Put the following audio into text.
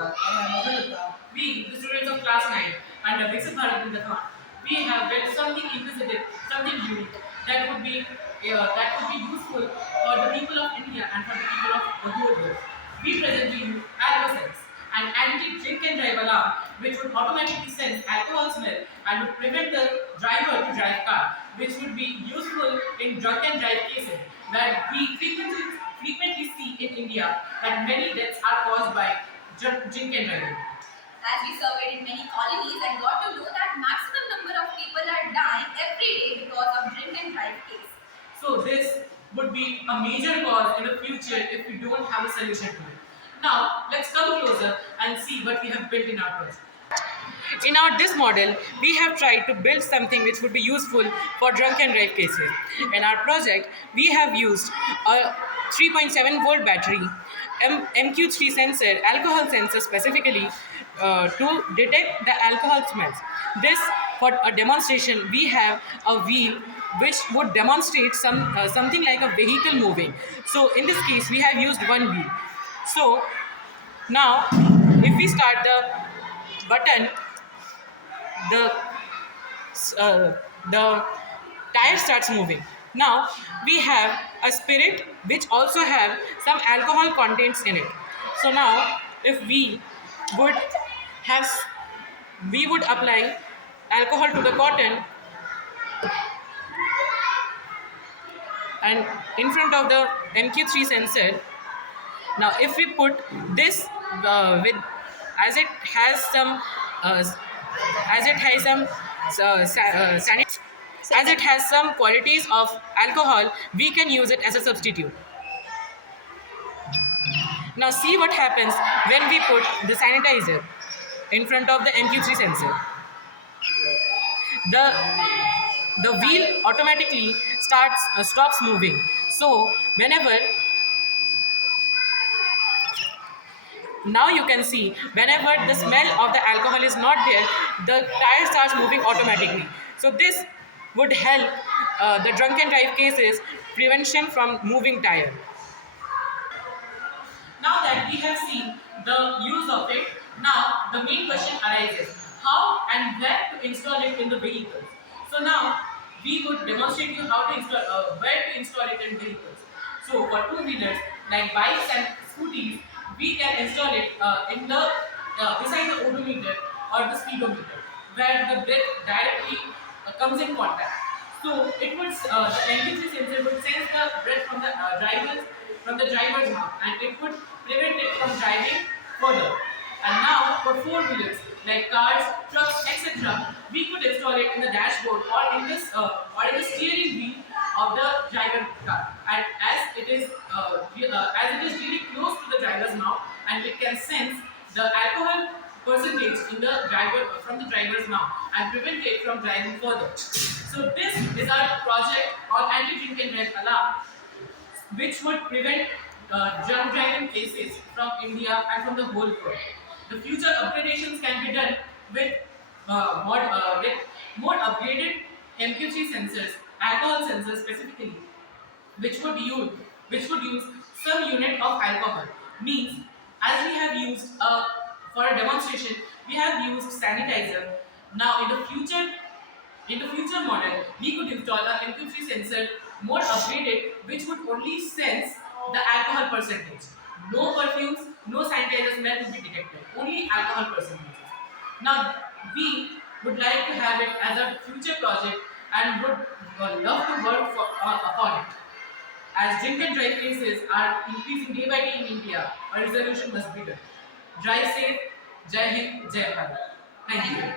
Namaskar. I am Abhinata. We, the students of class 9 under Viksit Bharat Mindathan, we have built something inquisitive, something unique that would be useful for the people of India and for the people of the whole world. We present to you AlcoSense, an anti-drink and drive alarm which would automatically sense alcohol smell and would prevent the driver to drive car, which would be useful in drunk and drive cases where we frequently see in India that many deaths are caused by drink and driving. As we surveyed in many colonies and got to know that maximum number of people are dying every day because of drink and drive case. So this would be a major cause in the future if we don't have a solution to it. Now let's come closer and see what we have built in our project. In our this model, we have tried to build something which would be useful for drunk and drive cases. In our project, we have used a 3.7 volt battery, MQ3 sensor, alcohol sensor specifically to detect the alcohol smells. This, for a demonstration, we have a wheel which would demonstrate something like a vehicle moving. So in this case, we have used one wheel. So now, if we start the button, the the tire starts moving. Now we have a spirit which also have some alcohol contents in it. So now if would have we would apply alcohol to the cotton and in front of the MQ3 sensor. Now if we put this with as it has some uh, as it has some as it has some qualities of alcohol, we can use it as a substitute. Now see what happens when we put the sanitizer in front of the MQ3 sensor. The the wheel automatically stops moving. So whenever now you can see whenever the smell of the alcohol is not there, the tire starts moving automatically. So this would help the drunken drive cases prevention from moving tire. Now that we have seen the use of it, now the main question arises: how and where to install it in the vehicle? So now we would demonstrate you how to install, where to install it in vehicles. So for two-wheelers like bikes and scooties, we can install it in the beside the odometer or the speedometer, where the breath directly comes in contact. So it would the NGC sensor would sense the breath from the driver's mouth, and it would prevent it from driving further. And now for four-wheelers like cars, trucks, etc., we could install it in the dashboard or in the steering wheel of the driver car. And as it is really close to the driver's mouth, and it can sense the alcohol percentage in the driver from the driver's mouth and prevent it from driving further. So this is our project on anti-drink and drive alarm, which would prevent drunk driving cases from India and from the whole world. The future upgradations can be done with more upgraded MQ3 sensors, alcohol sensors specifically, which would use some unit of alcohol. Means, as we have used for a demonstration, we have used sanitizer. Now in the future model, we could install a MQ3 sensor more upgraded, which would only sense the alcohol percentage. No perfumes, no sanitizer smell would be detected. Only alcohol percentages. Now we would like to have it as a future project and would love to work upon it. As drink and drive cases are increasing day by day in India, a resolution must be done. Drive safe, Jai Hind, Jai Bharat. Thank you.